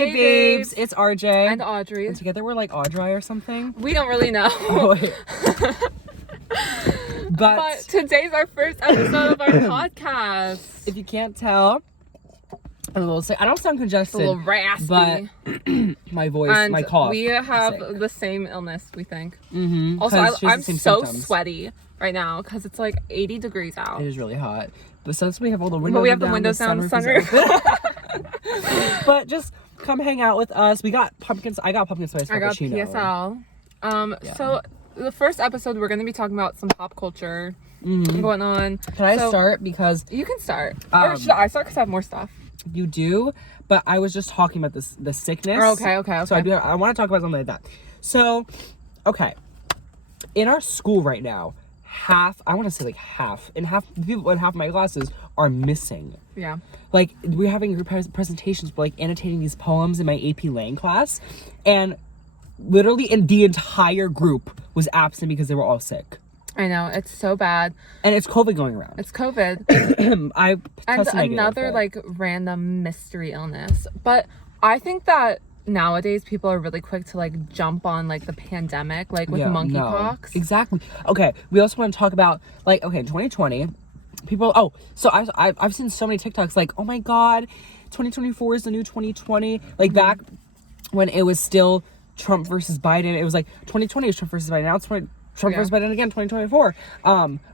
Hey babes, it's RJ. And Audrey. And together we're like Audrey or something. We don't really know. Oh, wait. But today's our first episode of our podcast. If you can't tell, I'm a little sick. I don't sound congested. It's a little raspy. But my voice, and my cough. we have sick. the same illness, we think. Mm-hmm. Also, I'm so symptoms. sweaty right now because it's like 80 degrees out. It is really hot. But since we have all the windows But we have down, the windows down, the sunroof is sunroof. open. But just come hang out with us. We got pumpkin. I got pumpkin spice I got frappuccino. PSL. So the first episode, we're going to be talking about some pop culture going on. Can I start? Because you can start. Or should I start because I have more stuff? you do, but I was just talking about the sickness. Oh, okay. So I want to talk about something like that. So, okay, in our school right now, half of my classes are missing. Yeah. Like, we're having group presentations, but like annotating these poems in my AP Lang class, and literally in the entire group was absent because they were all sick. I know, it's so bad. And it's COVID going around. It's COVID. I And tested negative, another but- like random mystery illness. But I think that nowadays people are really quick to like jump on like the pandemic, like with monkeypox. Exactly. Okay, we also want to talk about like, okay, 2020 people. So I've seen so many TikToks like, oh my god, 2024 is the new 2020. Like back when it was still Trump versus Biden, it was like 2020 is Trump versus Biden. Now it's Trump versus Biden again, 2024.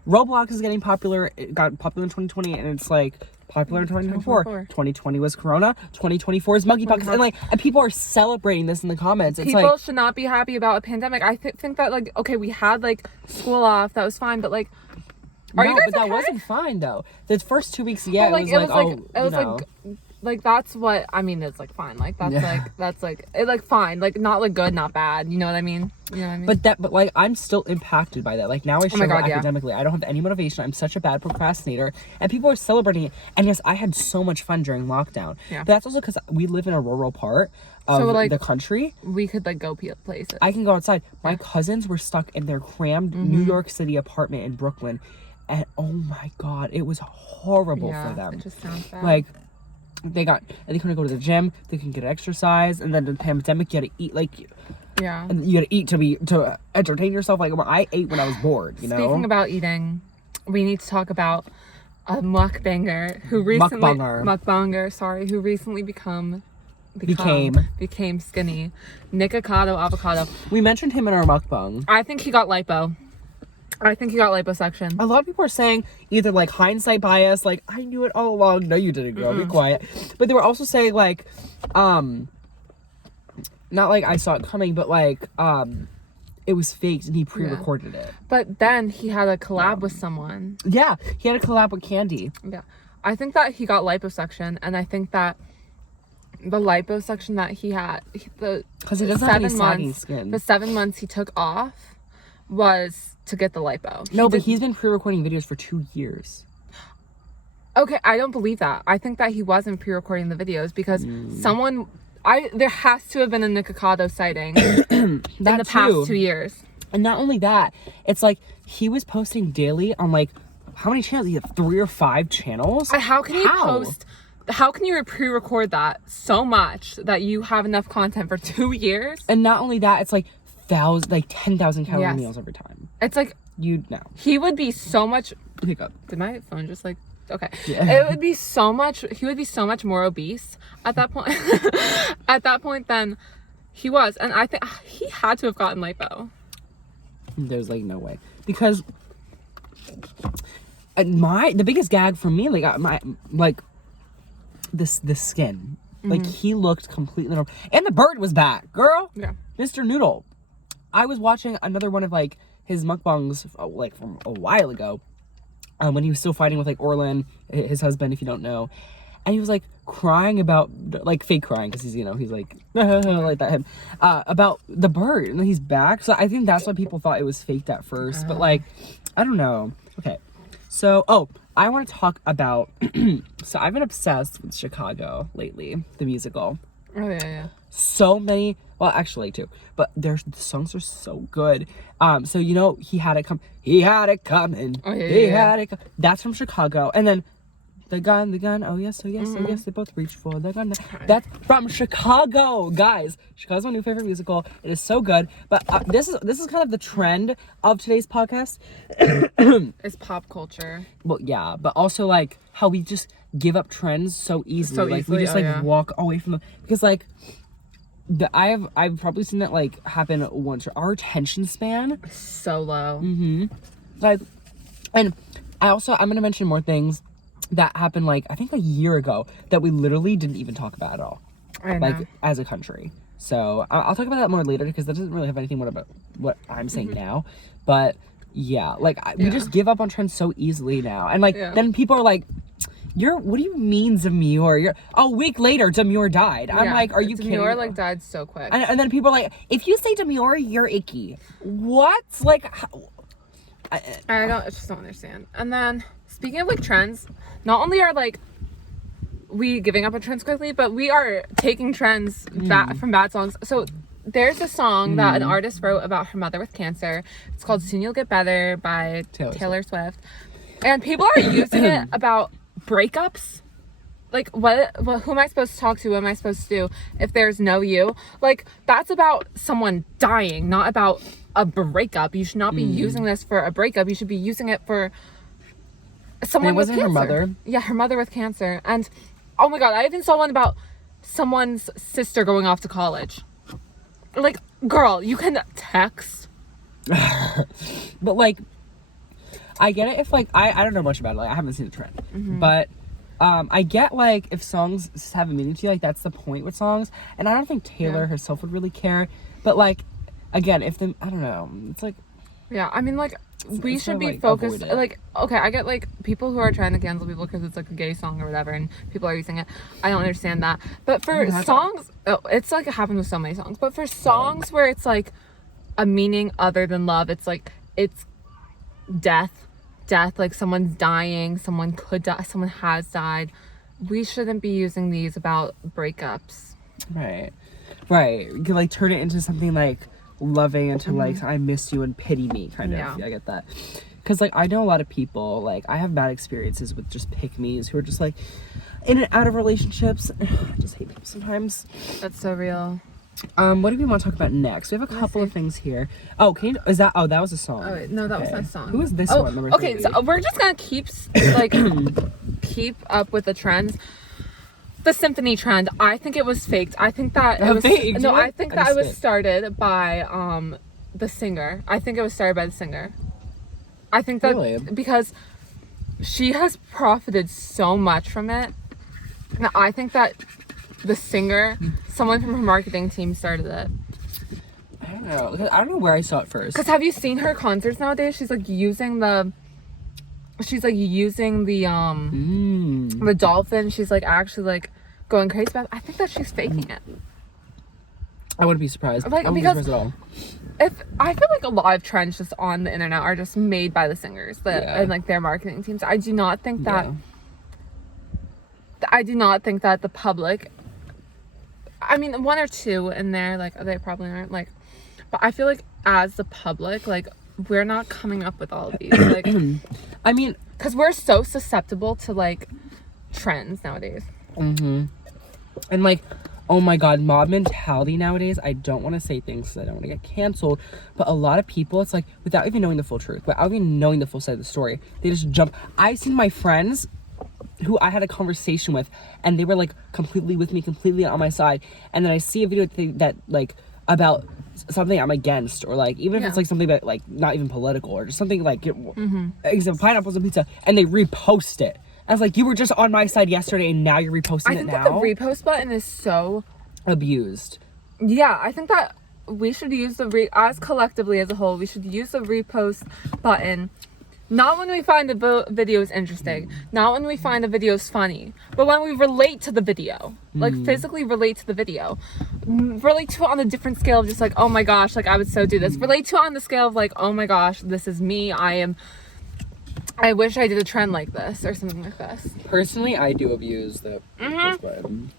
Roblox is getting popular. It got popular in 2020, and it's like popular in 2024. 2020 was Corona. 2024 is monkeypox, and people are celebrating this in the comments. It's People should not be happy about a pandemic. I think that like, okay, we had like school off, that was fine, but like, are you guys but okay? that wasn't fine though. The first 2 weeks, But, it was like that's what I mean. It's like fine, like that's like it like fine, like not like good, not bad. You know what I mean? But like I'm still impacted by that. Like now I struggle academically. I don't have any motivation. I'm such a bad procrastinator, and people are celebrating it. And yes, I had so much fun during lockdown. Yeah. But that's also because we live in a rural part of the country. We could like go places. I can go outside. My cousins were stuck in their crammed New York City apartment in Brooklyn, and oh my god, it was horrible for them. It just sounds bad. Like. They couldn't go to the gym. They couldn't get exercise, and then the pandemic, you had to eat and you had to eat to entertain yourself. Like I ate when I was bored. You know. Speaking about eating, we need to talk about a mukbanger who recently became skinny. Nikocado Avocado. We mentioned him in our mukbang. I think he got lipo. I think he got liposuction. A lot of people are saying either like hindsight bias, like I knew it all along. No, you didn't, girl. Be quiet. But they were also saying like, not like I saw it coming, but like, it was faked and he pre-recorded it. But then he had a collab with someone. Yeah, he had a collab with Candy. Yeah, I think that he got liposuction, and I think that the liposuction that he had, because he doesn't have any sagging skin. The 7 months he took off was to get the lipo. But he's been pre-recording videos for 2 years. Okay, I don't believe that. I think that he wasn't pre-recording the videos because there has to have been a Nikocado sighting in the past 2 years. And not only that, it's like he was posting daily on like, how many channels? He had 3 or 5 channels? How can you pre-record that so much that you have enough content for 2 years? And not only that, it's like 10,000 calorie meals every time. It's like he would be so much. Hiccup. Did my phone just like? Okay. Yeah. It would be so much. He would be so much more obese at that point. At that point, than he was, and I think he had to have gotten lipo. There's like no way, because the biggest gag for me, like the skin, like he looked completely normal, and the bird was back, girl. Yeah. Mr. Noodle. I was watching another one of like his mukbangs like from a while ago, when he was still fighting with like Orlin, his husband, if you don't know, and he was like crying about like fake crying because he's like like that about the bird, and then he's back. So I think that's why people thought it was faked at first, but like I don't know. Okay, so I want to talk about so I've been obsessed with Chicago lately, the musical. Oh yeah. So many, well actually 2, but the songs are so good. So he had it coming. Oh, yeah. That's from Chicago. And then The gun, oh yes, they both reach for the gun. That's from Chicago, guys. Chicago's my new favorite musical. It is so good. But this is kind of the trend of today's podcast. It's pop culture. Well, yeah, but also like how we just give up trends so easily. We just walk away from them because like I've probably seen that like happen once. Our attention span so low. Like, and I'm gonna mention more things that happened like I think a year ago that we literally didn't even talk about at all, like as a country. So I'll talk about that more later because that doesn't really have anything about what I'm saying now. But yeah, like we just give up on trends so easily now, and like then people are like, what do you mean Demure? A week later Demure died. I'm like, are you kidding? Demure like died so quick. And then people are like, if you say Demure, you're icky. What? Like, I just don't understand. And then speaking of like trends, not only are like we giving up on trends quickly, but we are taking trends from bad songs. So there's a song that an artist wrote about her mother with cancer. It's called Soon You'll Get Better by Taylor Swift. And people are using it about breakups. Like who am I supposed to talk to? What am I supposed to do if there's no you? Like that's about someone dying, not about a breakup. You should not be using this for a breakup. You should be using it for someone with cancer. Her mother? Yeah, her mother with cancer. And oh my god, I even saw one about someone's sister going off to college. Like, girl, you can text. But like, I get it if like I don't know much about it. Like I haven't seen the trend, but I get like if songs have a meaning to you, like that's the point with songs. And I don't think Taylor herself would really care. But like, again, I don't know. It's like, yeah, I mean, like we should be focused. Like, okay, I get like people who are trying to cancel people because it's like a gay song or whatever, and people are using it. I don't understand that. But for songs, it's like it happens with so many songs. But for songs where it's like a meaning other than love, it's like it's death, like someone's dying, someone could die, someone has died. We shouldn't be using these about breakups. Right. You can like turn it into something like loving, into like I miss you and pity me kind of. Yeah, I get that. Because like I know a lot of people, like I have bad experiences with just pick-me's who are just like in and out of relationships. I just hate people sometimes. That's so real. What do we want to talk about next? We have a couple of things here. Oh, that was a song. Oh wait, no, that was not a song. Who is this one? Number 3. So we're just gonna keep up with the trends. The symphony trend, I think it was faked. I think that it was faked? No, I think that it was started by the singer. I think it was started by the singer. I think that because she has profited so much from it. And I think that the singer, someone from her marketing team started it. I don't know. I don't know where I saw it first. Because have you seen her concerts nowadays? She's like using the dolphin. She's like actually like going crazy about it. I think that she's faking it. I wouldn't be surprised. Like, I wouldn't be surprised at all. I feel like a lot of trends just on the internet are just made by the singers and like their marketing teams. I do not think that the public, I mean, one or two in there, like they probably aren't, like, but I feel like as the public, like we're not coming up with all of these, like I mean, because we're so susceptible to like trends nowadays. And like, oh my god, mob mentality nowadays. I don't want to say things because I don't want to get canceled, but a lot of people, it's like without even knowing the full truth, without even knowing the full side of the story, they just jump. I've seen my friends who I had a conversation with, and they were like completely with me, completely on my side, and then I see a video that like about something I'm against, or like even if it's like something that like not even political, or just something like pineapples on pizza, and they repost it. I was like, you were just on my side yesterday and now you're reposting it now? I think that the repost button is so abused. Yeah, I think that we should use as collectively as a whole, we should use the repost button. Not when we find the videos interesting, not when we find the videos funny, but when we relate to the video, like physically relate to the video, relate to it on a different scale of just like, oh my gosh, like I would so do this. Relate to it on the scale of like, oh my gosh, this is me. I wish I did a trend like this or something like this. Personally, I do abuse the button.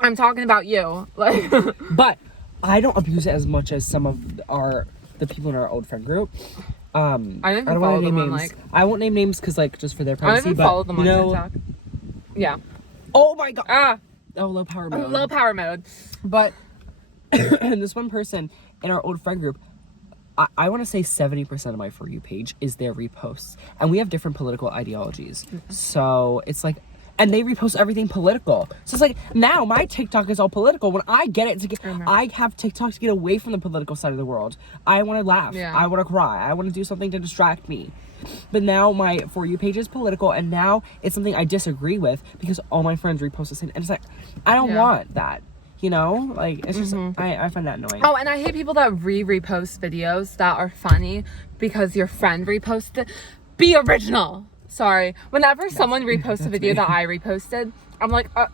I'm talking about you, like, but I don't abuse it as much as some of the people in our old friend group. I don't even follow them on, like, I won't name names because like just for their privacy. I don't even follow them on TikTok. Yeah. Oh my god. Ah, Oh, low power mode. low power mode. But this one person in our old friend group, I want to say 70% of my For You page is their reposts. And we have different political ideologies. So it's like, and they repost everything political. So it's like, now my TikTok is all political. When I get it, I have TikTok to get away from the political side of the world. I want to laugh. Yeah. I want to cry. I want to do something to distract me. But now my For You page is political, and now it's something I disagree with because all my friends repost the same. And it's like, I don't want that. You know, like, it's just, I find that annoying. Oh, and I hate people that repost videos that are funny because your friend reposted. Be original. Sorry. Whenever someone reposts a video that I reposted, I'm like I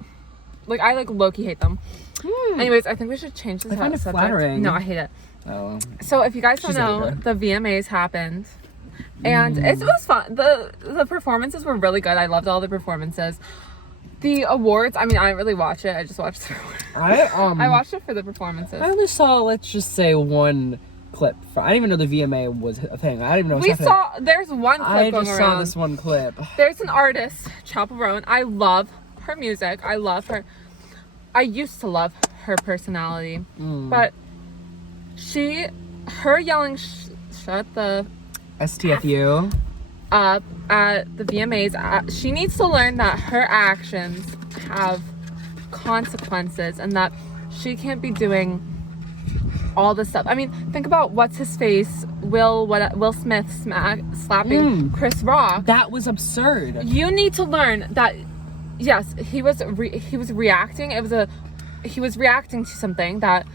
low-key hate them. Anyways, I think we should change this I find it subject. flattering. No, I hate it. Oh. So if you guys don't She's know, over. the VMAs happened. And it was fun. The performances were really good. I loved all the performances. The awards, I mean, I didn't really watch it. I just watched the awards. I watched it for the performances. I only saw, let's just say, one clip. I didn't even know the VMA was a thing. I didn't even know. There's one clip I going just around. saw this one clip. There's an artist, Chapel Roan. I love her music. I love her. I used to love her personality, but her yelling shut the STFU. up at the VMAs, she needs to learn that her actions have consequences and that she can't be doing all this stuff. I mean, think about what's his face, Will Smith slapping Chris Rock. That was absurd. You need to learn that. Yes, he was reacting. He was reacting to something that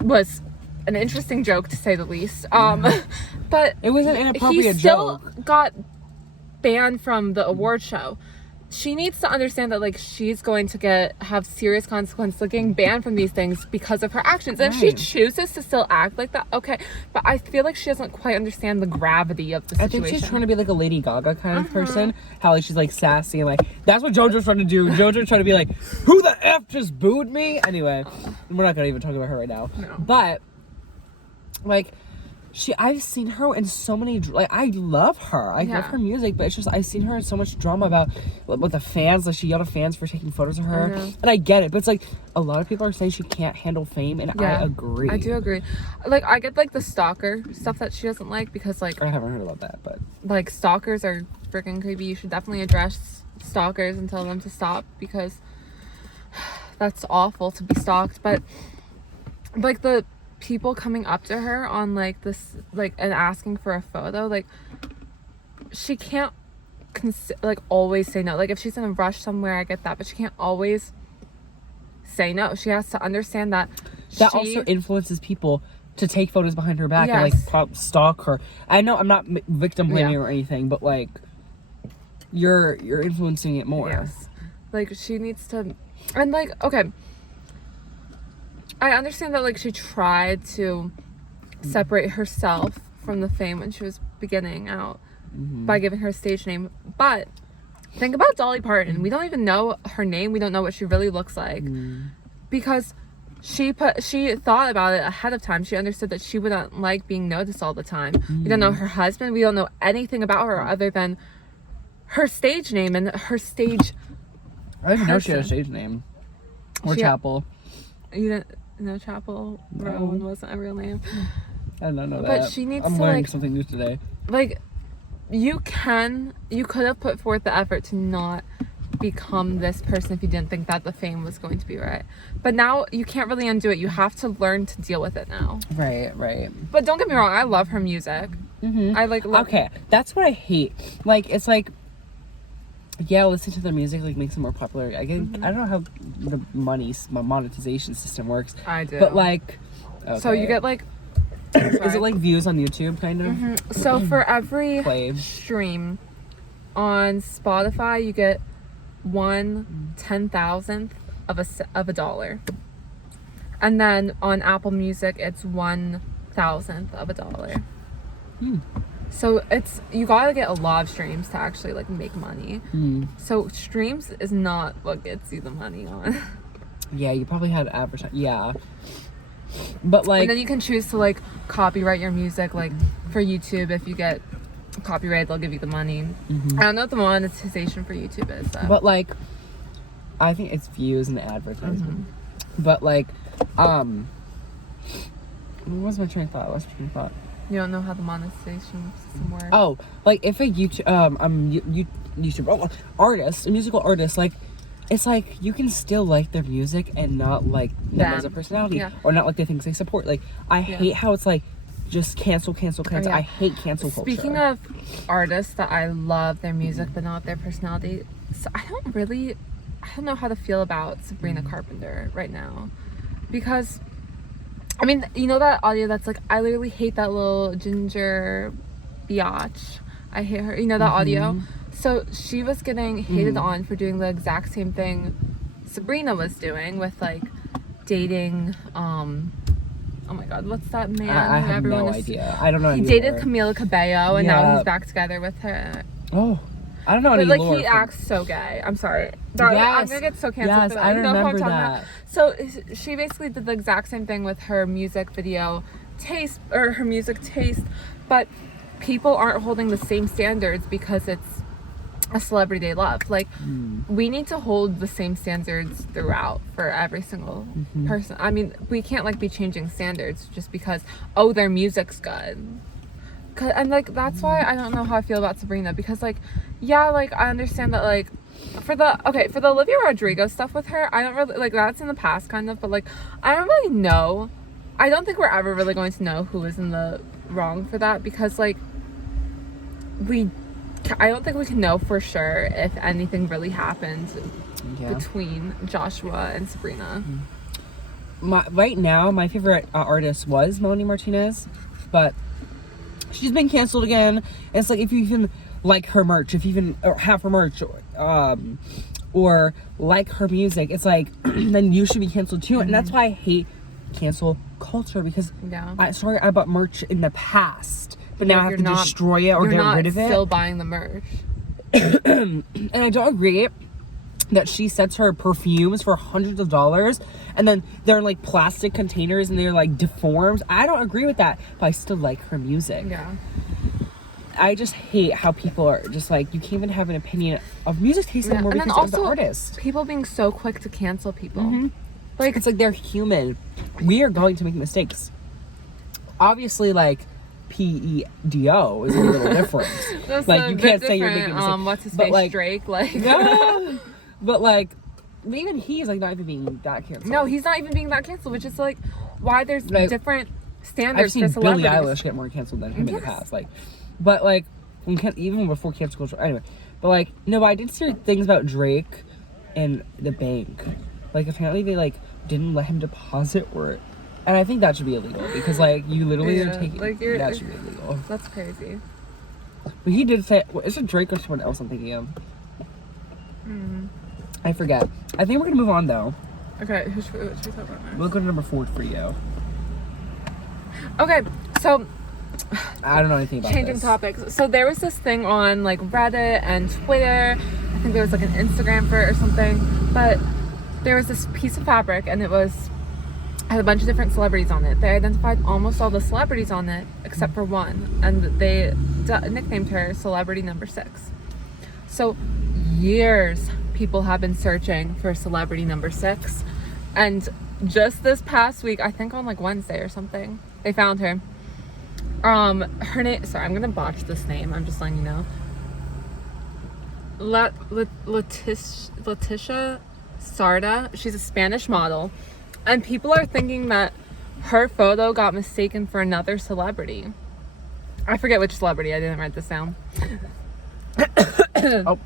was an interesting joke, to say the least. But It was an inappropriate he still joke. got banned from the award show. She needs to understand that, like, she's going to have serious consequences, like getting banned from these things because of her actions. And if she Right. chooses to still act like that, okay. But I feel like she doesn't quite understand the gravity of the I situation. think she's trying to be like a Lady Gaga kind of person. How like she's like sassy and like that's what JoJo's trying to do. JoJo's trying to be like, who the F just booed me? Anyway, we're not gonna even talk about her right now. No. But like I've seen her in so many like I love her. I love her music, but it's just I've seen her in so much drama about with the fans. Like she yelled at fans for taking photos of her, and I get it. But it's like a lot of people are saying she can't handle fame, and I agree. I do agree. Like I get like the stalker stuff that she doesn't like because like I haven't heard about that, but like stalkers are freaking creepy. You should definitely address stalkers and tell them to stop because that's awful to be stalked. But like the people coming up to her on like this like and asking for a photo, like she can't always say no. Like if she's in a rush somewhere, I get that, but she can't always say no. She has to understand that also influences people to take photos behind her back and Yes. like stalk her. I know I'm not victim blaming or anything, but like you're influencing it more. Yes. Like she needs to, and like, okay, I understand that like she tried to separate herself from the fame when she was beginning out by giving her a stage name, but think about Dolly Parton. We don't even know her name. We don't know what she really looks like because she thought about it ahead of time. She understood that she wouldn't like being noticed all the time. We don't know her husband. We don't know anything about her other than her stage name and her stage. I didn't even know she had a stage name. Or Chapel. You didn't know Chapel Roan wasn't a real name. I don't know that. But she needs I'm to learning like something new today. like you could have put forth the effort to not become this person if you didn't think that the fame was going to be right. But now you can't really undo it. You have to learn to deal with it now. Right. But don't get me wrong, I love her music. I like love Okay, that's what I hate. Like it's like yeah, listen to their music, like makes them more popular. I don't know how the monetization system works. I do. But like so you get like is it like views on YouTube kind of? So for every Play. stream on Spotify, you get 1/10,000th of a dollar, and then on Apple Music, it's 1,000th of a dollar. So you gotta get a lot of streams to actually like make money. So streams is not what gets you the money on. Yeah, you probably had advertise. Yeah, but like And then you can choose to like copyright your music like for YouTube if you get copyright, they'll give you the money. Mhm. I don't know what the monetization for YouTube is though. But like, I think it's views and advertisement. But like, what was my train of thought? You don't know how the monetization system works. Oh, like if a YouTube, YouTuber, artist, a musical artist, like, it's like you can still like their music and not like them as a personality, Yeah. or not like the things they support. Like, I hate how it's like just cancel. yeah. I hate cancel culture. Speaking of artists that I love their music but not their personality, so I don't know how to feel about Sabrina Carpenter right now, because I mean, you know that audio that's like, I literally hate that little ginger biatch. I hate her. You know that audio? So she was getting hated on for doing the exact same thing Sabrina was doing with like dating, oh my god, what's that man? I have no idea. I don't know. He dated Camila Cabello and now he's back together with her. Oh, I don't know. But any like lore he from- acts so gay. I'm sorry. I'm gonna get so canceled Yes, for that. I You know who I'm remember talking that. about? So she basically did the exact same thing with her music video taste, or her music taste, but people aren't holding the same standards because it's a celebrity they love. Like, we need to hold the same standards throughout for every single person. I mean, we can't like be changing standards just because, oh, their music's good. And like, that's why I don't know how I feel about Sabrina, because like, yeah, like I understand that like for the Olivia Rodrigo stuff with her, I don't really like, that's in the past kind of, but like I don't really know. I don't think we're ever really going to know who is in the wrong for that, because like I don't think we can know for sure if anything really happened between Joshua and Sabrina. Right now, my favorite artist was Melanie Martinez, but she's been canceled again. And it's like, if you even like her merch, if you even have her merch, or like her music, it's like then you should be canceled too. And that's why I hate cancel culture, because I bought merch in the past, but now I have to destroy it or get rid of it. You're not still buying the merch. And I don't agree that she sets her perfumes for hundreds of dollars and then they're like plastic containers and they're like deformed. I don't agree with that, but I still like her music. Yeah. I just hate how people are just like, you can't even have an opinion of music taste anymore because of the artist. People being so quick to cancel people. Like, it's like they're human. We are going to make mistakes. Obviously, like, PEDO is a little different. Like, you can't say you're making mistakes. What's his face? Like, Drake? Like, no. But like, even he's like not even being that canceled. No, he's not even being that canceled, which is like why there's like, different standards I've seen for celebrities. Billie Eilish get more canceled than him in the past. Like, but like, even before cancel culture. Anyway, but like, no, but I did hear things about Drake and the bank. Like, apparently they like didn't let him deposit and I think that should be illegal, because like you literally are taking that should be illegal. That's crazy. But he did say, is it Drake or someone else I'm thinking of? I forget. I think we're gonna move on though. Okay, what should we talk about next? We'll go to number 4 for you. Okay, so I don't know anything about changing this. topics. So there was this thing on like Reddit and Twitter. I think there was like an Instagram for it or something. But there was this piece of fabric and it had a bunch of different celebrities on it. They identified almost all the celebrities on it except for one, and they nicknamed her Celebrity Number 6. So years people have been searching for Celebrity Number 6, and just this past week, I think on like Wednesday or something, they found her. Her name, sorry, I'm gonna botch this name, I'm just letting you know. Leticia Sarda. She's a Spanish model, and people are thinking that her photo got mistaken for another celebrity. I forget which celebrity, I didn't write this down. Oh.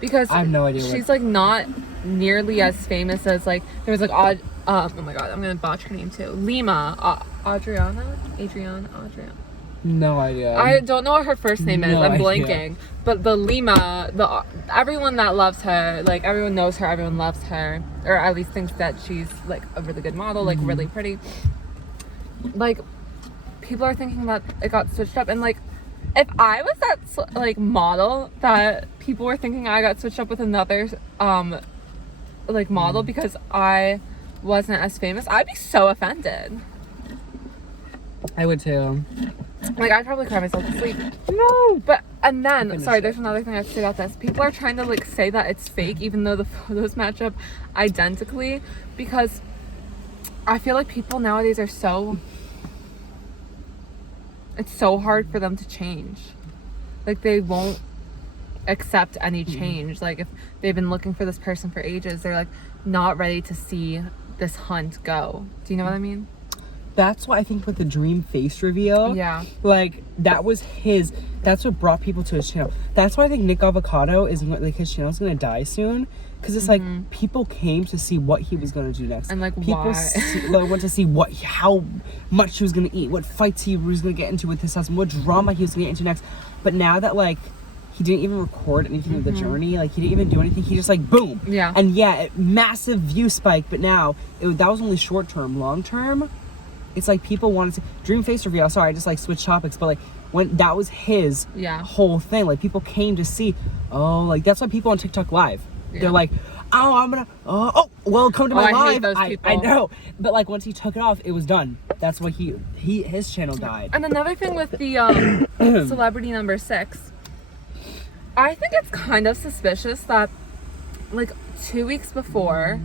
Because I have no idea. She's like not nearly as famous as like, there was like oh my god, I'm gonna botch her name too. Lima, Adriana. No idea. I don't know what her first name is. No I'm idea. blanking. But the Lima, everyone that loves her, like everyone knows her, everyone loves her, or at least thinks that she's like a really good model, like really pretty. Like, people are thinking that it got switched up, and like, if I was that like model that people were thinking I got switched up with another like model because I wasn't as famous, I'd be so offended. I would too. Like, I'd probably cry myself to sleep. No. But, and then, Finish sorry, it. there's another thing I have to say about this. People are trying to, like, say that it's fake, even though the photos match up identically, because I feel like people nowadays are so... It's so hard for them to change. Like, they won't accept any change. Like, if they've been looking for this person for ages, they're, like, not ready to see this hunt go. Do you know what I mean? That's why I think with the dream face reveal, Yeah. like that's what brought people to his channel. That's why I think Nick Avocado is like his channel's gonna die soon, because it's like people came to see what he was gonna do next, And, like, people why? went to see how much he was gonna eat, what fights he was gonna get into with his husband, what drama he was gonna get into next. But now that like he didn't even record anything of the journey, like he didn't even do anything, he just like boom, Yeah. and massive view spike. But now that was only short term. Long term, it's like people wanted to dream face reveal. Sorry, I just like switched topics, but like when that was his Yeah. whole thing, like people came to see. Oh, like that's why people on TikTok live. Yeah. They're like, oh, I'm gonna, well, come to my I hate live. those I people. know, but like once he took it off, it was done. That's why his channel died. And another thing with the celebrity number 6, I think it's kind of suspicious that, like, 2 weeks before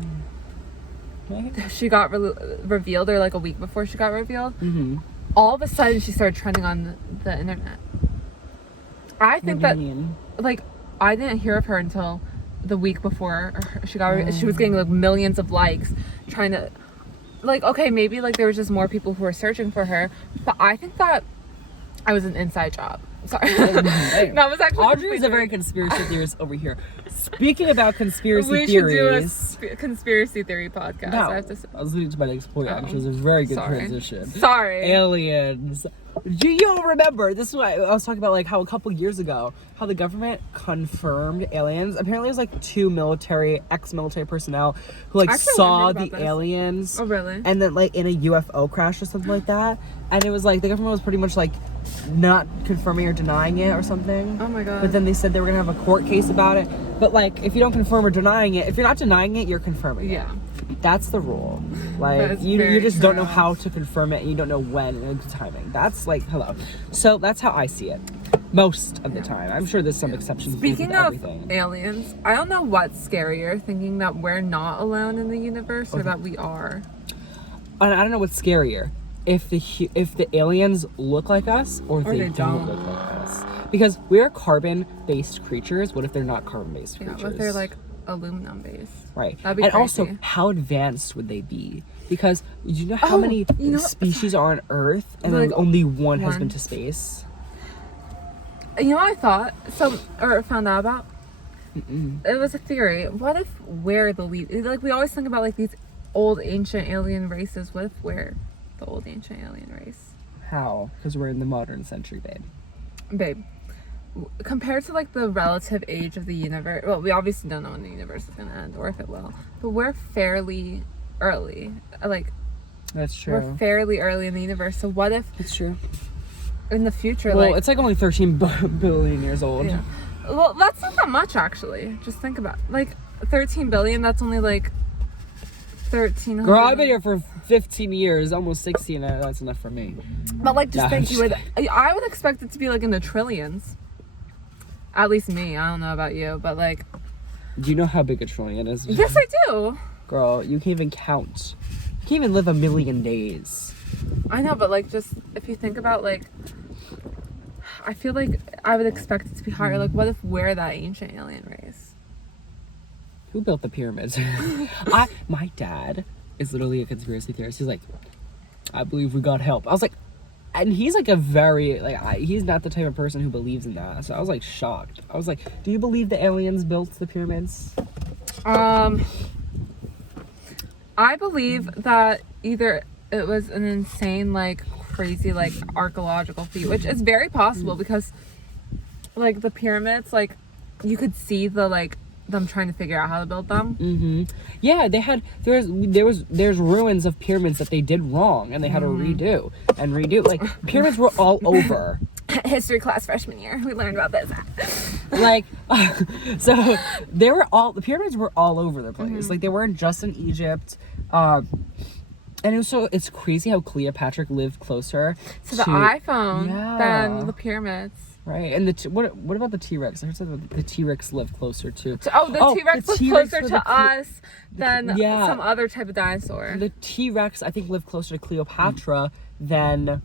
she got revealed, or like a week before she got revealed, all of a sudden she started trending on the internet. I think that, like, I didn't hear of her until the week before she got she was getting like millions of likes, trying to, like, okay, maybe like there was just more people who were searching for her, but I think that I was an inside job. Sorry. Hey, That was actually Audrey is a very conspiracy theorist over here. Speaking about conspiracy we theories. should do a conspiracy theory podcast. No, I have to say. I was leading to my next point, Oh, which was a very good sorry. transition. Sorry. Aliens. Do you remember? This is what I was talking about, like how a couple years ago, how the government confirmed aliens. Apparently, it was like 2 ex-military personnel who like Actually, I saw heard the about this. aliens. Oh, really? And then like in a UFO crash or something like that. And it was like the government was pretty much like not confirming or denying it or something. Oh my god. But then they said they were gonna have a court case about it. But like, if you don't confirm or denying it, if you're not denying it, you're confirming it. Yeah. That's the rule. That Like is you very just don't know true. how to confirm it, and you don't know when and the timing. That's like hello. So that's how I see it. Most of the time. I'm sure there's some exceptions. Speaking with of everything. aliens, I don't know what's scarier, thinking that we're not alone in the universe or Okay. that we are. I don't know what's scarier. If the aliens look like us or Or they they don't don't. look like us. Because we're carbon-based creatures. What if they're not carbon-based Yeah, creatures? but they're like aluminum based. Right. That'd be And crazy. also, how advanced would they be? Because you know how Oh, many you know- species are on Earth, and Like, then only one has one. been to space. You know what I thought? Or found out about? It was a theory. What if we're the lead? Like, we always think about like these old ancient alien races. What if we're the old ancient alien race? How? Because we're in the modern century, babe. Babe, compared to like the relative age of the universe, well, we obviously don't know when the universe is gonna end or if it will, but we're fairly early. Like, That's we're true. fairly early in the universe. So what if It's true. in the future, Well, like, it's like only 13 billion years old. yeah. Well, that's not that much actually. Just think about like 13 billion. That's only like 13. Girl, I've been here for 15 years, almost 16. That's enough for me. But like, just Nah, think, I'm you would. I would expect it to be like in the trillions. At least me. I don't know about you, but like, Do you know how big a trillion is? yes, I do. Girl, you can't even count. You can't even live a million days. I know, but like, just if you think about like, I feel like I would expect it to be higher. Like, what if we're that ancient alien race? Who built the pyramids? My dad is literally a conspiracy theorist. He's like, I believe we got help. I was like, and he's like a very, like, he's not the type of person who believes in that. So I was like shocked. I was like, do you believe the aliens built the pyramids? I believe that either it was an insane, like, crazy, like, archaeological feat, which is very possible because, like, the pyramids, like, you could see the, like, them trying to figure out how to build them. Mm-hmm. Yeah, they had, there's ruins of pyramids that they did wrong and they had to redo. Like, pyramids were all over. History class freshman year, we learned about this. Like, so the pyramids were all over the place. Like, they weren't just in Egypt. And it's crazy how Cleopatra lived closer to the iPhone Yeah. than the pyramids. Right, and what about the T-Rex? I heard that the T-Rex lived closer to. The T-Rex was T-Rex closer was to us than yeah. some other type of dinosaur. The T-Rex, I think, lived closer to Cleopatra than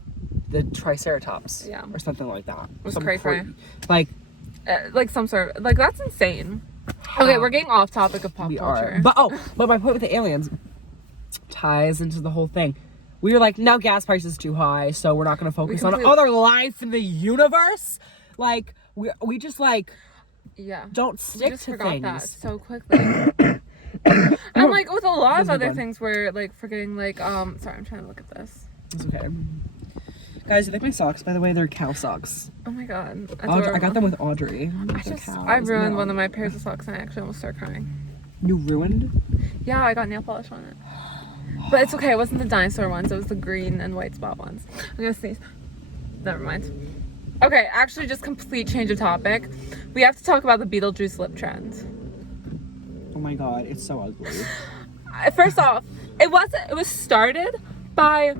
the Triceratops. Yeah. Or something like that. It was Some cray-cray. Like Some sort of, like, that's insane. Okay, we're getting off topic of pop we culture. are. But my point with the aliens ties into the whole thing. We were like, no, gas price is too high, so we're not going to focus on other life in the universe. Like, we just, like, yeah, don't stick just to forgot things. that so quickly. And, like, with a lot of other fun. things, we're, like, forgetting, like, sorry, I'm trying to look at this. It's okay. Guys, you like my socks? By the way, they're cow socks. Oh my god. I got them with Audrey. I ruined one of my pairs of socks and I actually almost started crying. You ruined? Yeah, I got nail polish on it. But it's okay, it wasn't the dinosaur ones, it was the green and white spot ones. I'm gonna sneeze. Never mind. Okay, actually just complete change of topic. We have to talk about the Beetlejuice lip trend. Oh my god, it's so ugly. First off, it was started by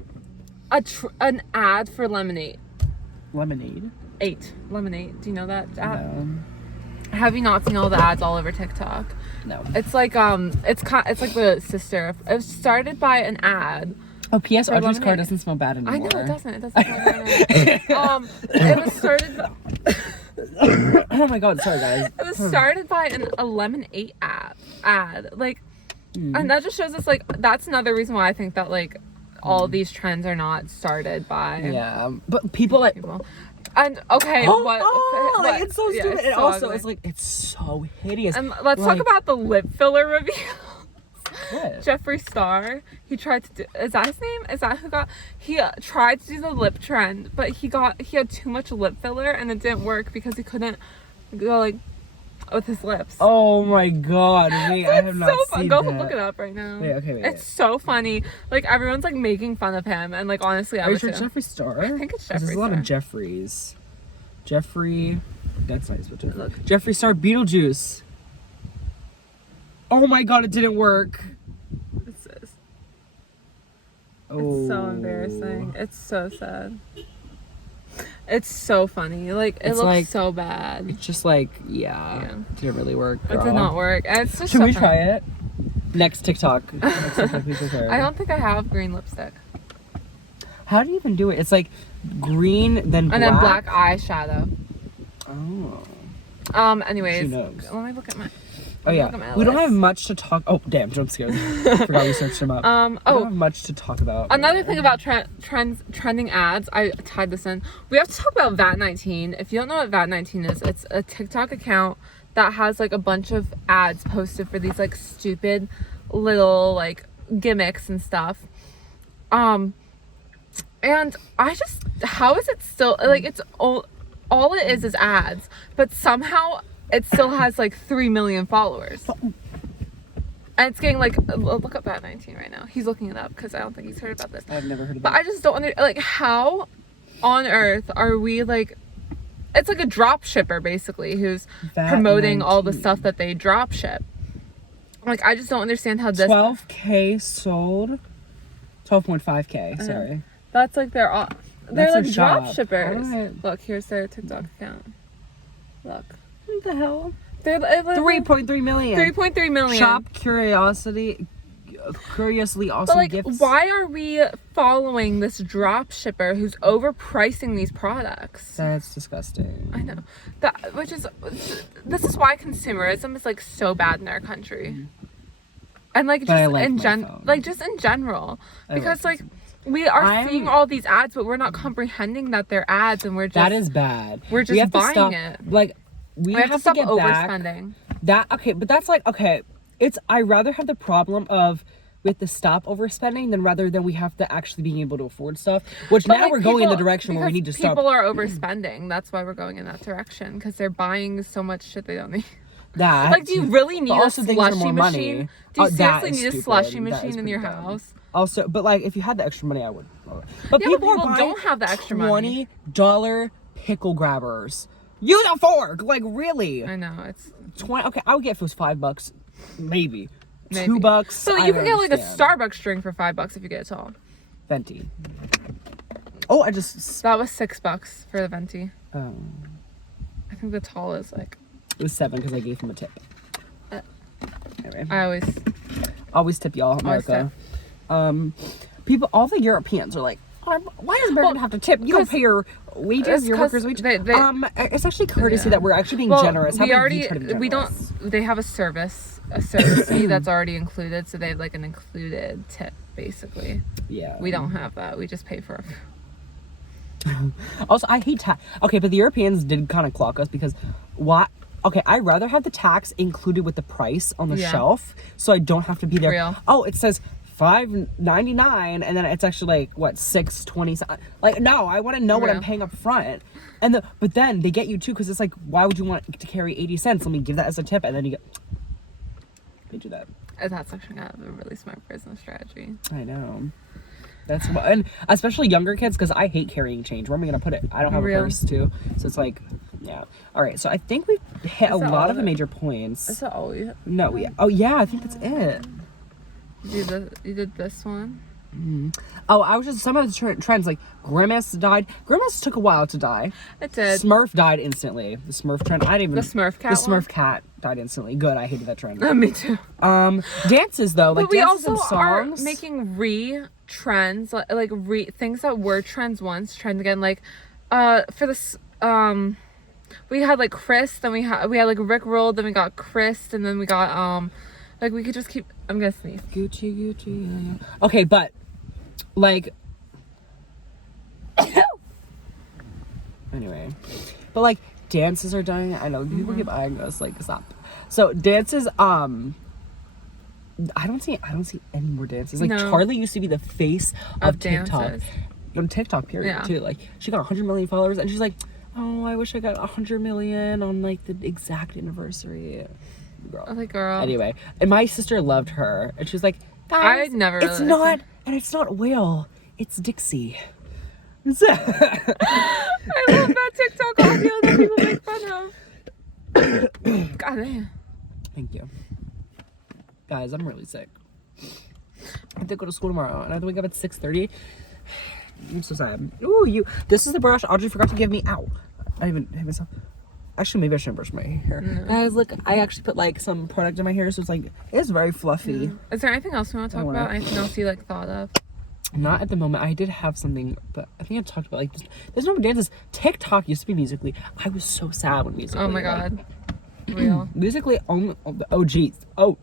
an ad for Lemonade. Lemonade? Lemonade. Do you know that ad? No. Have you not seen all the ads all over TikTok? No. It's like it's like the sister. It was started by an ad. Oh, P.S. Audrey's Lemonade. car doesn't smell bad anymore. I know it doesn't. It doesn't. It was started. Oh my god, sorry guys. It was started by a Lemonade ad. Like, and that just shows us, like, that's another reason why I think that, like, all these trends are not started by but people like people. And okay, what? like, it's so stupid. It's and so also ugly. it's like it's so hideous. And let's talk about the lip filler reveal. What? Jeffree Star, he tried to do, is that his name? Is that who got, he tried to do the lip trend, but he had too much lip filler and it didn't work because he couldn't go, like, with his lips. Oh my god, wait, I have not seen Go that. look it up right now. Wait. It's so funny. Like, everyone's, like, making fun of him, and, like, honestly, I Are you would sure too. Jeffree Star? I think it's 'Cause Jeffree There's a lot Star. of Jeffreys. Jeffree, that's nice, but Look. Jeffree Star Beetlejuice. Oh my god, it didn't work. This is. Oh. It's so embarrassing. It's so sad. It's so funny. Like, it It's looks like- so bad. It's just like, yeah. Didn't really work. It girl. did not work. And it's just Should so we funny. try it? Next TikTok. Next TikTok we prepare. I don't think I have green lipstick. How do you even do it? It's like green, then black. And then black eyeshadow. Oh. Anyways. She knows. Let me look at my. Oh yeah. Look at my We don't list. have much to talk. Oh damn! Jump scared. Forgot we searched them up. We don't have much to talk about. Another thing about trending ads, I tied this in. We have to talk about VAT19. If you don't know what VAT19 is, it's a TikTok account that has, like, a bunch of ads posted for these, like, stupid little, like, gimmicks and stuff. And I just, how is it still, like, it's all it is ads, but somehow it still has, like, 3 million followers. And it's getting, like, look up VAT19 right now. He's looking it up because I don't think he's heard about this. I've never heard of But that. I just don't like, how on earth are we, like, it's like a drop shipper basically who's promoting all the stuff that they drop ship. Like, I just don't understand how this 12K sold. 12.5K. Sorry. that's like they're That's like their drop shop. shippers. Alright. Look, here's their TikTok account. Look. What the hell? They're 3.3 million. 3.3 million. Shop curiously also But, like, gifts. why are we following this drop shipper who's overpricing these products? That's disgusting. I know. This is why consumerism is, like, so bad in our country. And, like, But I just like in my phone. just in general. I Because, like like, we are I'm- seeing all these ads, but we're not comprehending that they're ads, and we're just That is bad. we're We just have to buying stop, it. Like, we have to stop get back overspending. that. Okay, but that's like, okay, it's, I rather have the problem of we have to stop overspending than we have to actually being able to afford stuff. Which But, now like, we're going in the people- direction where we because need to stop. People are overspending. That's why we're going in that direction, because they're buying so much shit they don't need. That. Like, do you really need But a also things are slushy more machine? money. Do you That seriously is need a stupid. slushy That is machine in pretty your dumb. house? Also, but like, if you had the extra money, I would. But Yeah, people, but are people buying don't have the extra money. $20 pickle grabbers. Use a fork, like really. I know, it's 20. Okay, I would get if it was $5, maybe. Maybe. $2. So I you can get like a understand. Starbucks drink for $5 if you get it tall. Venti. Oh, I just. That was $6 for the venti. Oh, I think the tall is like. it was $7 because I gave him a tip. Uh, Anyway, I always tip y'all, Always America. People, all the Europeans are like, why does America have to tip? You don't pay your wages, it's your 'cause workers' wages. they- It's actually courtesy Yeah. that we're actually being Well, generous. How we about already you try to be we don't. generous? They have a service fee that's already included, so they have like an included tip basically. Yeah. We don't have that. We just pay for. Also, I hate tax. Okay, but the Europeans did kind of clock us because why? Okay, I'd rather have the tax included with the price on the Yeah. shelf, so I don't have to be there. Real. Oh, it says $5.99, and then it's actually like what $6.20. Like, no, I want to know what I'm Real. paying up front. And but then they get you too because it's like, why would you want to carry 80 cents? Let me give that as a tip, and then you get. They do that. That's actually kind of a really smart business strategy. I know. That's what, and especially younger kids, because I hate carrying change. Where am I gonna put it? I don't have Real. a purse too, so it's like, yeah. All right, so I think we've hit a Is that lot all of the of it? major points. Is that all you? No, we. Oh yeah, I think that's it. You did this one. Oh, I was just some of the trends like Grimace died. Grimace took a while to die. It did. Smurf died instantly. The Smurf trend. I didn't even. The Smurf cat The Smurf one? cat died instantly. Good. I hated that trend. Me too. Dances though, like But we dances also and songs. are making trends like things that were trends once trend again. Like, for this we had like Chris, then we had like Rick Roll, then we got Chris, and then we got like we could just keep. I'm gonna sneeze. Gucci, yeah. Okay, but like anyway, but like dances are dying. I know people keep eyeing us like stop. So dances, I don't see any more dances. Like No. Charlie used to be the face of TikTok. dances. On TikTok, period, Yeah. too. Like she got 100 million followers, and she's like, "Oh, I wish I got 100 million on like the exact anniversary." Girl. I was like, girl. Anyway, and my sister loved her, and she was like, "Guys, I never It's really not, and it's not Will, it's Dixie." I love that TikTok audio that people make fun of. God damn. Thank you, guys. I'm really sick. I have to go to school tomorrow, and I have to wake up at 6:30. I'm so sad. Ooh, this is the brush Audrey forgot to give me. Ow! I didn't even hit myself. Actually, maybe I shouldn't brush my hair. Guys, look, I actually put like some product in my hair, so it's like it's very fluffy. Is there anything else we want to talk about? Anything else you like thought of? Not at the moment. I did have something, but I think I talked about like there's no more dances. TikTok used to be Musically. I was so sad when Musically. Oh my god. Real. Musically, oh geez. Oh,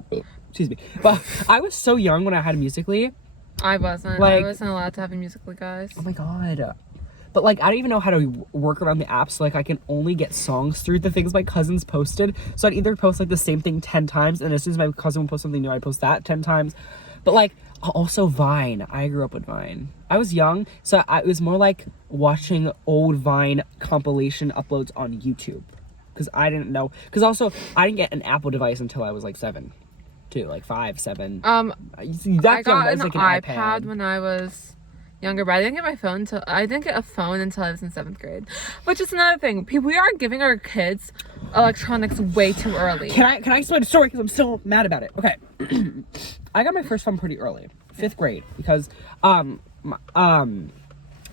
excuse me. But I was so young when I had Musically. I wasn't. Like- I wasn't allowed to have a Musically, guys. Oh my god. But like I don't even know how to work around the apps. So, like I can only get songs through the things my cousins posted. So I'd either post like the same thing 10 times, and as soon as my cousin would post something new, I'd post that 10 times. But like also Vine. I grew up with Vine. I was young, so it was more like watching old Vine compilation uploads on YouTube. Because I didn't know. Because also I didn't get an Apple device until I was like 7. Too, like 5, 7. I That's got young. an Like iPad when I was younger, but I didn't get a phone until I was in 7th grade. Which is another thing. We are giving our kids electronics way too early. Can I explain the story because I'm still mad about it? Okay, I got my first phone pretty early, 5th grade, because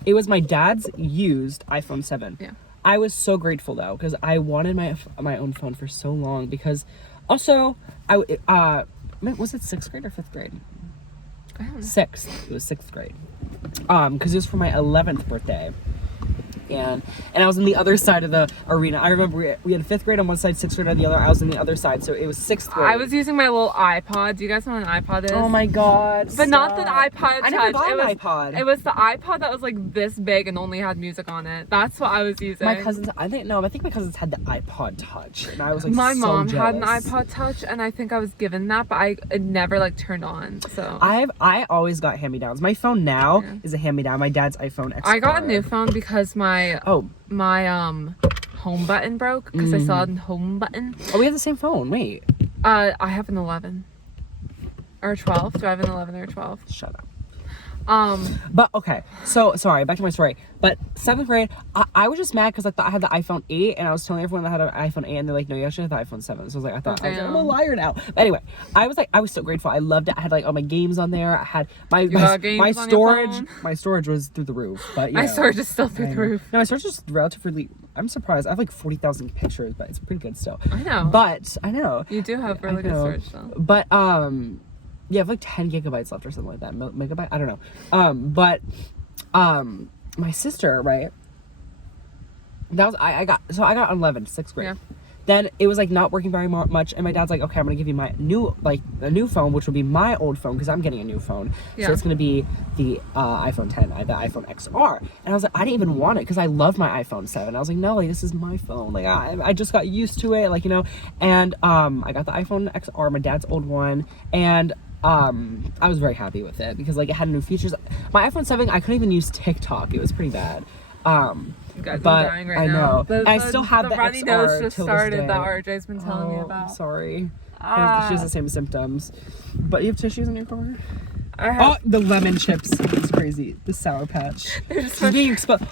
it was my dad's used iPhone 7. Yeah. I was so grateful though because I wanted my own phone for so long. Because also was it 6th grade or 5th grade? I don't know. 6th. It was 6th grade. Because it was for my 11th birthday. And I was on the other side of the arena. I remember we had 5th grade on one side, 6th grade on the other. I was on the other side, so it was 6th grade. I was using my little iPod. Do you guys know what an iPod is? Oh my god! But not the stop. iPod Touch. I never got it an was, iPod. It was the iPod that was like this big and only had music on it. That's what I was using. My cousins. I think my cousins had the iPod Touch, and I was like, My so mom had an jealous. iPod Touch, and I think I was given that, but it never like turned on. So I always got hand-me-downs. My phone now is a hand-me-down. My dad's iPhone Explorer. I got a new phone because my home button broke because I saw a home button. Oh, we have the same phone. Wait. I have an 11 or 12. Do I have an 11 or 12? Shut up. But okay, so sorry, back to my story. But 7th grade, I was just mad because like I had the iPhone 8, and I was telling everyone that I had an iPhone 8, and they're like, no, you actually have the iPhone 7. So I was like, I was like, I'm a liar now. But anyway, I was so grateful. I loved it. I had like all my games on there. I had my storage. My storage was through the roof. But my storage is still through the roof. No, my storage is relatively. I'm surprised. I have like 40,000 pictures, but it's pretty good still. I know. But I know you do have really good storage though. But you have like 10 gigabytes left or something like that. Megabyte? I don't know. But my sister, right? That was I got 11, 6th grade. Yeah. Then it was like not working very much, and my dad's like, okay, I'm gonna give you my a new phone, which will be my old phone because I'm getting a new phone. Yeah. So it's gonna be the iPhone 10, the iPhone XR. And I was like, I didn't even want it because I love my iPhone 7. I was like, no, like this is my phone. Like I just got used to it, like, you know. And I got the iPhone XR, my dad's old one, and I was very happy with it because like it had new features. My iPhone 7, I couldn't even use TikTok. It was pretty bad. Guys, but I'm dying right now. I still have the runny XR nose just started that RJ's been telling me I'm about. sorry. She has the same symptoms. But you have tissues in your car? I have. Oh, the lemon chips. It's crazy. The Sour Patch. It's being exposed.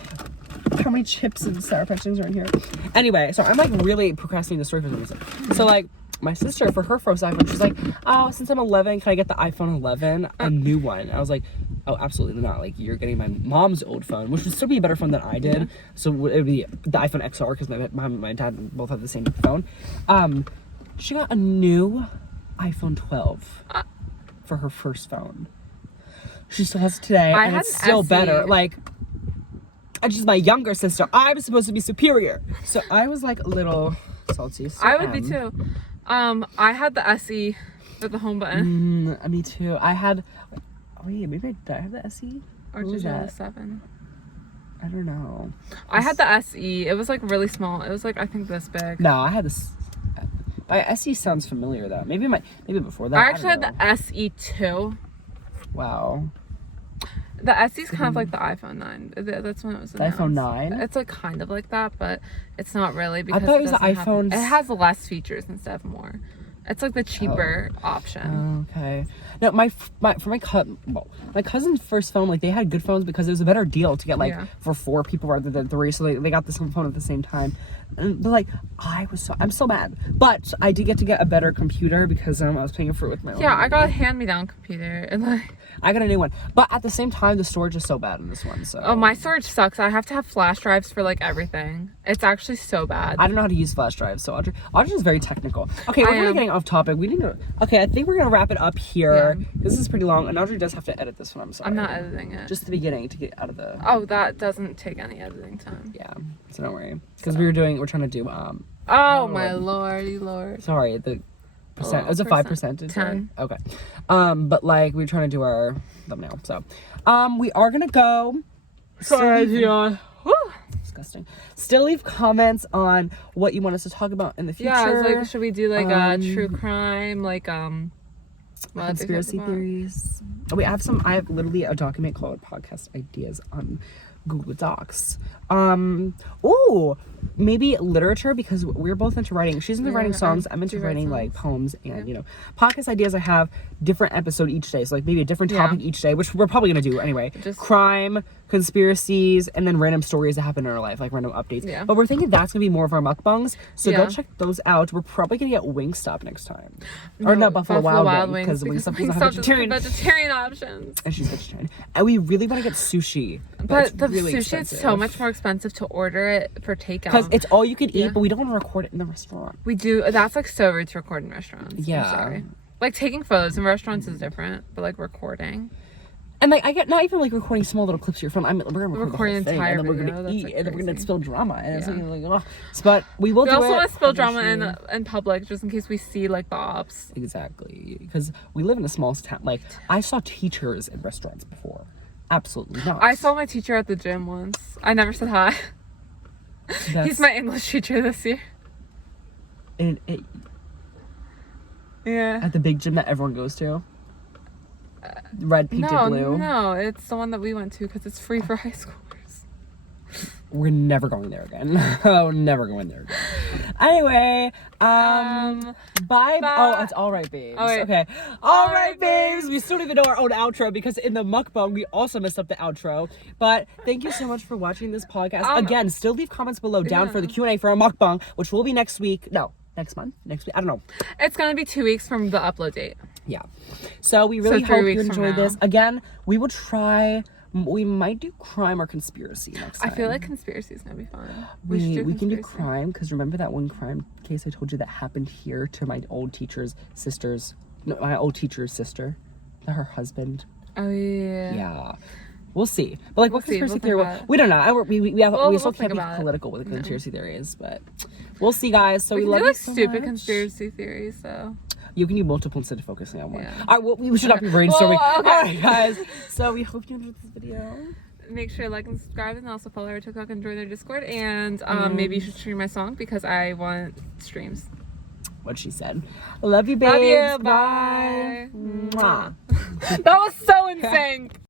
How many chips and Sour Patch things are in here? Anyway, so I'm like really procrastinating the story for some reason. So like my sister, for her first iPhone, she's like, oh, since I'm 11, can I get the iPhone 11, a new one? I was like, oh, absolutely not. Like, you're getting my mom's old phone, which would still be a better phone than I did. So it would be the iPhone XR because my mom and my dad both have the same phone. She got a new iPhone 12 for her first phone. She still has it today, and it's still better. Like, and she's my younger sister. I'm supposed to be superior. So I was like a little salty. So I would be too. I had the SE with the home button. Me too. I had. Wait, maybe did I have the SE? Or did you have the 7? I don't know. I had the SE. It was like really small. It was like I think this big. No, I had this. My SE sounds familiar though. Maybe before that. I actually had the SE2. Wow. The SE's kind of like the iPhone 9. That's when it was announced. The iPhone 9? It's like kind of like that, but it's not really because I thought it was the iPhone. It has less features instead of more. It's like the cheaper option. Okay. No, my cousin's first phone, like they had good phones because it was a better deal to get for 4 people rather than 3, so they got the same phone at the same time. But like I'm so mad. But I did get a better computer because I was paying for it with my own money. I got a hand-me-down computer and like I got a new one. But at the same time the storage is so bad in this one, so. Oh, my storage sucks. I have to have flash drives for like everything. It's actually so bad. I don't know how to use flash drives, so Audrey is very technical. Okay, we're really getting off topic. Okay, I think we're gonna wrap it up here. This is pretty long, and Audrey does have to edit this one. I'm sorry. I'm not editing it. Just the beginning to get out of the. Oh, that doesn't take any editing time. Yeah, so don't worry. Because we're trying to do Oh my lordy lord. Sorry, the percent. It was a 5%. 10. Okay. But like we're trying to do our thumbnail, so we are gonna go. Sorry, Dion. Disgusting. Still leave comments on what you want us to talk about in the future. Yeah, it's like, should we do like a true crime, like conspiracy theories? Oh, I have literally a document called Podcast Ideas on Google Docs. Maybe literature because we're both into writing. She's into writing songs. I'm into writing like poems and podcast ideas. I have different episode each day, so like maybe a different topic each day, which we're probably gonna do anyway. Just crime, conspiracies, and then random stories that happen in our life, like random updates. Yeah. But we're thinking that's gonna be more of our mukbangs, so go check those out. We're probably gonna get Wingstop next time, or no, Buffalo Wild Wings because Wingstop doesn't have vegetarian options, and she's vegetarian. And we really want to get sushi, but the really sushi expensive. Is so much more expensive to order it for takeout because it's all you can eat, but we don't want to record it in the restaurant. We do. That's like so rude to record in restaurants. Yeah. I'm sorry. Like taking photos in restaurants is different, but like recording. And like I get not even like recording small little clips of your phone. We're gonna record the whole thing, and then we're gonna eat, and then we're gonna spill drama, and it's like, oh. But we will. We also want to spill drama in public, just in case we see like the ops. Exactly, because we live in a small town. Like I saw teachers in restaurants before. Absolutely not. I saw my teacher at the gym once. I never said hi. He's my English teacher this year. Yeah. At the big gym that everyone goes to. Red, pink, and blue. No, it's the one that we went to because it's free for high schoolers. we're never going there again. Oh, never going there again. Anyway, bye. Oh, it's all right, babes. Oh, wait. Okay. All right, babes. We still don't even know our own outro because in the mukbang we also messed up the outro. But thank you so much for watching this podcast. Again, still leave comments below down for the Q&A for our mukbang, which will be next week. No, next month, next week. I don't know. It's gonna be 2 weeks from the upload date. Yeah. So we really 3 hope weeks you from enjoyed now. this. Again, we will try. We might do crime or conspiracy next time. I feel like conspiracy is gonna be fun. we should can do conspiracy. crime because remember that one crime case I told you that happened here to my old teacher's sister's. No, my old teacher's sister, her husband. Oh yeah. Yeah. We'll see. But like, what We'll see. conspiracy We'll theory? think about it. We don't know. We We'll still think can't be about it. political with the conspiracy theories, but we'll see, guys. So we We can love do you like so stupid much. conspiracy theories though. You can do multiple instead of focusing on one. Yeah. All right, well, we should not be brainstorming. Well, okay. All right, guys. So we hope you enjoyed this video. Make sure to like and subscribe, and also follow our TikTok and join their Discord. And maybe you should stream my song because I want streams. What she said. Love you, babes. Love you. Bye. Bye. Mwah. That was so insane.